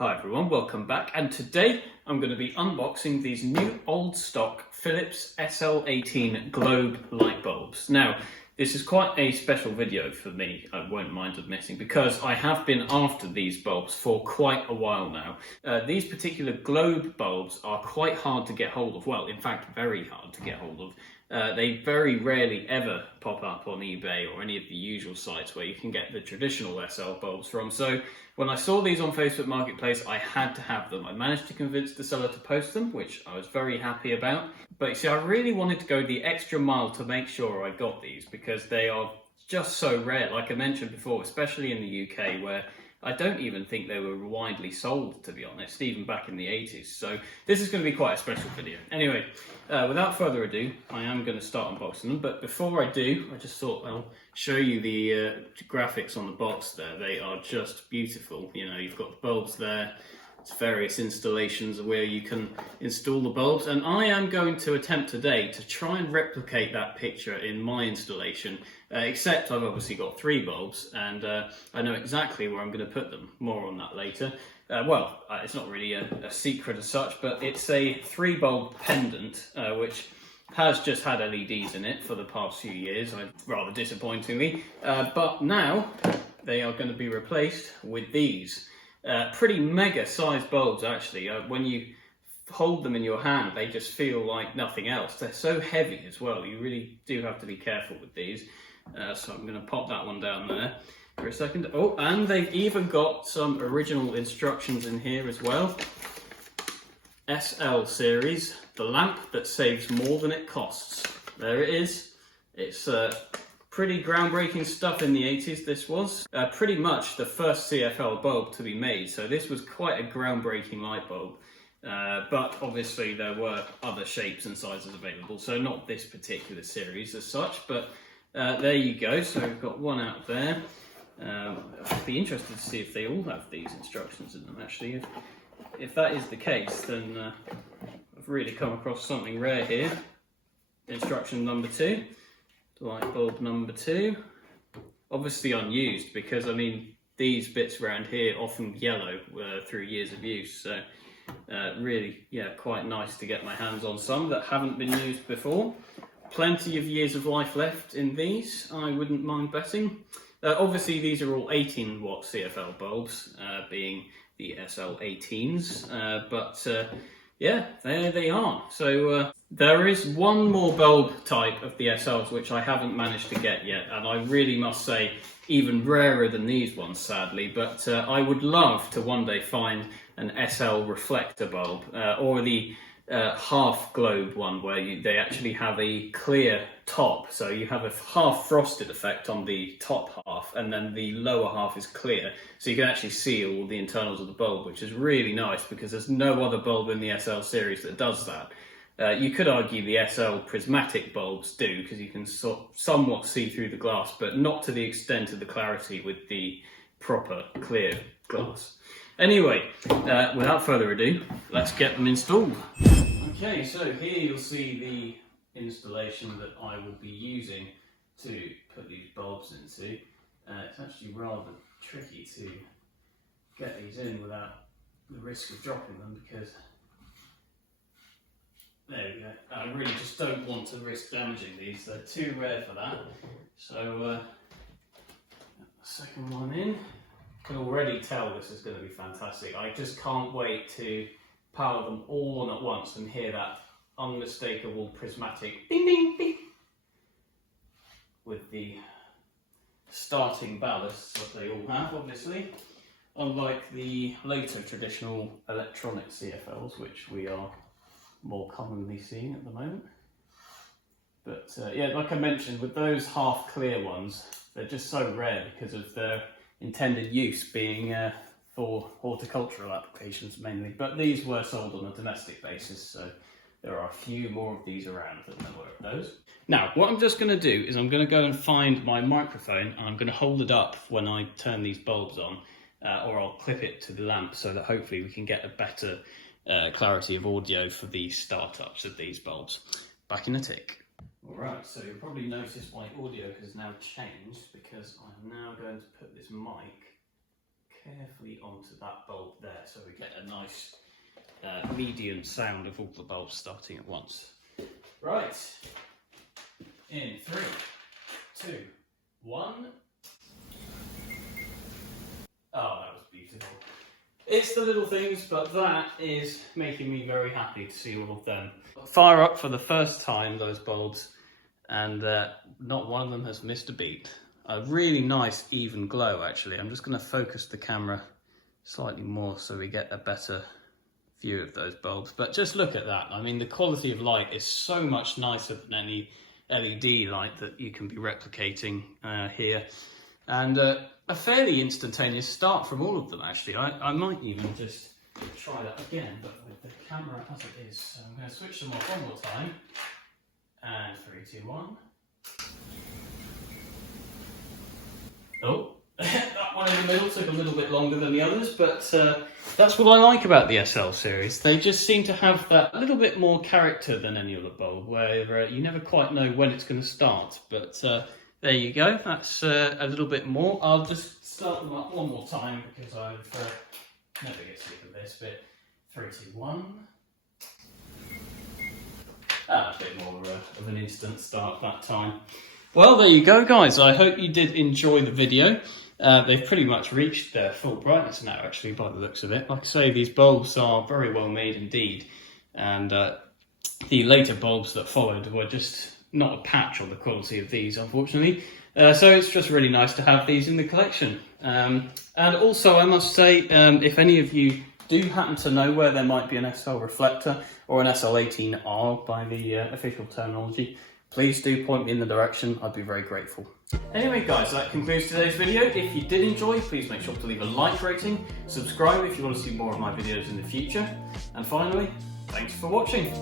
Hi everyone, welcome back, and today I'm going to be unboxing these new old stock Philips SL18 Globe light bulbs. Now, this is quite a special video for me, I won't mind admitting, because I have been after these bulbs for quite a while now. These particular Globe bulbs are quite hard to get hold of, well, in fact, very hard to get hold of. They very rarely ever pop up on eBay or any of the usual sites where you can get the traditional SL bulbs from. So when I saw these on Facebook Marketplace, I had to have them. I managed to convince the seller to post them, which I was very happy about. But you see, I really wanted to go the extra mile to make sure I got these because they are just so rare, like I mentioned before, especially in the UK, where I don't even think they were widely sold, to be honest, even back in the 80s. So this is going to be quite a special video. Anyway, without further ado, I am going to start unboxing them. But before I do, I just thought I'll show you the graphics on the box there. They are just beautiful. You know, you've got the bulbs there. It's various installations where you can install the bulbs, and I am going to attempt today to try and replicate that picture in my installation, except I've obviously got 3 bulbs and I know exactly where I'm going to put them. More on that later. It's not really a secret as such, but it's a 3 bulb pendant which has just had LEDs in it for the past few years, rather disappointingly, but now they are going to be replaced with these. Pretty mega sized bulbs actually. When you hold them in your hand, they just feel like nothing else. They're so heavy as well. You really do have to be careful with these. So I'm going to pop that one down there for a second. Oh, and they've even got some original instructions in here as well. SL series, the lamp that saves more than it costs. There it is. It's pretty groundbreaking stuff in the 80s, this was. Pretty much the first CFL bulb to be made, so this was quite a groundbreaking light bulb. But obviously there were other shapes and sizes available, so not this particular series as such, but there you go. So we've got one out there. I'd be interested to see if they all have these instructions in them, actually. If that is the case, then I've really come across something rare here. Instruction number 2. Light bulb number 2, obviously unused because I mean these bits around here often yellow through years of use, so really, yeah, quite nice to get my hands on some that haven't been used before. Plenty of years of life left in these, I wouldn't mind betting. Obviously these are all 18 watt CFL bulbs, being the SL18s, but yeah, there they are. So there is one more bulb type of the SLs which I haven't managed to get yet, and I really must say even rarer than these ones, sadly, but I would love to one day find an SL reflector bulb, or the half globe one where they actually have a clear top, so you have a half frosted effect on the top half and then the lower half is clear, so you can actually see all the internals of the bulb, which is really nice because there's no other bulb in the SL series that does that. You could argue the SL prismatic bulbs do because you can somewhat see through the glass, but not to the extent of the clarity with the proper clear glass. Anyway, without further ado, let's get them installed. Okay, so here you'll see the installation that I will be using to put these bulbs into. It's actually rather tricky to get these in without the risk of dropping them because there we go. I really just don't want to risk damaging these. They're too rare for that. So, the second one in. I can already tell this is going to be fantastic. I just can't wait to power them all on at once and hear that unmistakable prismatic ding ding ding with the starting ballasts that they all have, obviously. Unlike the later traditional electronic CFLs, which we are more commonly seeing at the moment. But yeah, like I mentioned, with those half clear ones, they're just so rare because of their intended use being for horticultural applications mainly. But these were sold on a domestic basis, so there are a few more of these around than there were of those. Now, what I'm just going to do is I'm going to go and find my microphone and I'm going to hold it up when I turn these bulbs on, or I'll clip it to the lamp so that hopefully we can get a better clarity of audio for the startups of these bulbs. Back in a tick. Alright, so you'll probably notice my audio has now changed because I'm now going to put this mic carefully onto that bulb there so we get a nice median sound of all the bulbs starting at once. Right, in 3, 2, 1. Oh, that was beautiful. It's the little things, but that is making me very happy to see all of them fire up for the first time, those bulbs, and not one of them has missed a beat. A really nice even glow actually. I'm just going to focus the camera slightly more so we get a better view of those bulbs. But just look at that. I mean, the quality of light is so much nicer than any LED light that you can be replicating here. And a fairly instantaneous start from all of them actually. I might even just try that again, but with the camera as it is. So I'm going to switch them off one more time. And 3, 2, 1. Oh, that one in the middle took a little bit longer than the others, but that's what I like about the SL series. They just seem to have that little bit more character than any other bulb, where you never quite know when it's going to start. But there you go, that's a little bit more. I'll just start them up one more time because I've never get sick of this bit. 3, 2, 1. A bit more of an instant start that time. Well, there you go, guys. I hope you did enjoy the video. They've pretty much reached their full brightness now, actually, by the looks of it. Like I say, these bulbs are very well made indeed. And the later bulbs that followed were just not a patch on the quality of these, unfortunately. So it's just really nice to have these in the collection. And also, I must say, if any of you do happen to know where there might be an SL reflector or an SL18R by the official terminology, please do point me in the direction. I'd be very grateful. Anyway guys, that concludes today's video. If you did enjoy, please make sure to leave a like rating, subscribe if you want to see more of my videos in the future, and finally, thanks for watching.